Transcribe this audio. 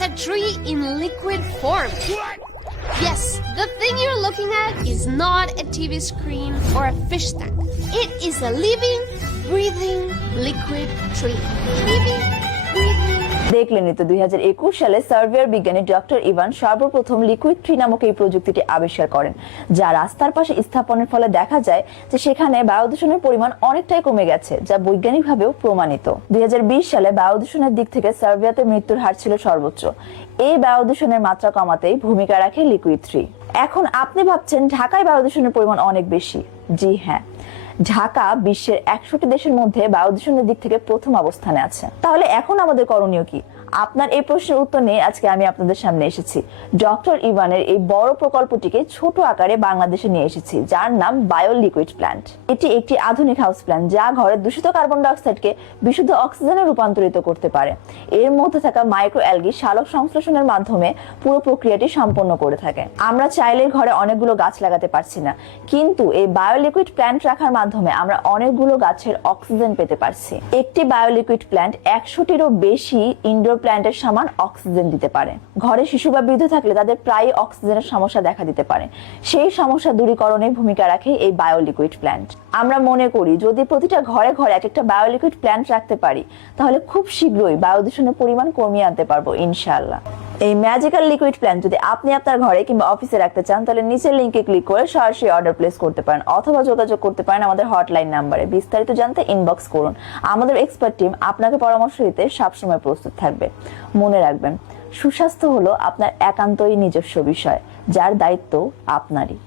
A tree in liquid form. Yes, the thing you're looking at is not a TV screen or a fish tank. It is a living, breathing liquid tree. Living, breathing. দেখলেনই তো 2021 সালে সার্বিয়ার বিজ্ঞানী doctor Ivan সর্বপ্রথম liquid tree নামক এই প্রযুক্তিটি আবিষ্কার করেন, যা রাস্তার পাশে স্থাপনের ফলে দেখা যায় যে সেখানে বায়ু দূষণের পরিমাণ অনেকটাই কমে গেছে, যা বৈজ্ঞানিকভাবেও প্রমাণিত। 2020 সালে বায়ু দূষণের দিক থেকে সার্বিয়াতে মৃত্যুর হার ছিল সর্বোচ্চ। এই বায়ু দূষণের মাত্রা কমাতেই ভূমিকা রাখে লিকুইড ট্রি। এখন আপনি ভাবছেন ঢাকায় বায়ু দূষণের পরিমাণ অনেক বেশি। জি হ্যাঁ, ঢাকা বিশ্বের 100টি দেশের মধ্যে বায়ু দূষণের দিক থেকে প্রথম অবস্থানে আছে। তাহলে এখন আমাদের করণীয় কি? আপনার এই প্রশ্নের উত্তর নিয়ে আজকে আমি আপনাদের সামনে এসেছি। ডক্টর ইভানের এই বড় প্রকল্পটিকে ছোট আকারে বাংলাদেশে নিয়ে এসেছি, যার নাম বায়ো লিকুইড প্ল্যান্ট। এটি একটি আধুনিক হাউস প্ল্যান্ট যা ঘরের দূষিত কার্বন ডাইঅক্সাইডকে বিশুদ্ধ অক্সিজেনে রূপান্তরিত করতে পারে। এর মধ্যে থাকা মাইক্রো অ্যালগি সালোক সংশ্লেষণের মাধ্যমে পুরো প্রক্রিয়াটি সম্পন্ন করে থাকে। আমরা চাইলে ঘরে অনেকগুলো গাছ লাগাতে পারছি না, কিন্তু এই বায়ো লিকুইড প্ল্যান্ট রাখার মাধ্যমে আমরা অনেকগুলো গাছের অক্সিজেন পেতে পারছি। একটি বায়ো লিকুইড প্ল্যান্ট 100টিরও বেশি ইনডোর প্ল্যান্টের সমান অক্সিজেন দিতে পারে। ঘরে শিশু বা বৃদ্ধ থাকলে তাদের প্রায় অক্সিজেনের সমস্যা দেখা দিতে পারে। সেই সমস্যা দূরীকরণে ভূমিকা রাখে এই বায়ো লিকুইড প্ল্যান্ট। আমরা মনে করি যদি প্রতিটা ঘরে ঘরে একটা বায়ো লিকুইড প্ল্যান্ট রাখতে পারি, তাহলে খুব শীঘ্রই বায়ু দূষণের পরিমাণ কমিয়ে আনতে পারবো ইনশাআল্লাহ। এই ম্যাজিক্যাল লিকুইড প্ল্যান্ট যদি আপনি আপনার ঘরে কিংবা অফিসে রাখতে চান, তাহলে নিচের লিংকে ক্লিক করে সরাসরি অর্ডার প্লেস করতে পারেন অথবা যোগাযোগ করতে পারেন আমাদের হটলাইন নাম্বারে। বিস্তারিত জানতে ইনবক্স করুন। আমাদের এক্সপার্ট টিম আপনাকে পরামর্শ দিতে সবসময় প্রস্তুত থাকবে। মনে রাখবেন, সুস্বাস্থ্য হলো আপনার একান্তই নিজস্ব বিষয়, যার দায়িত্ব আপনারই।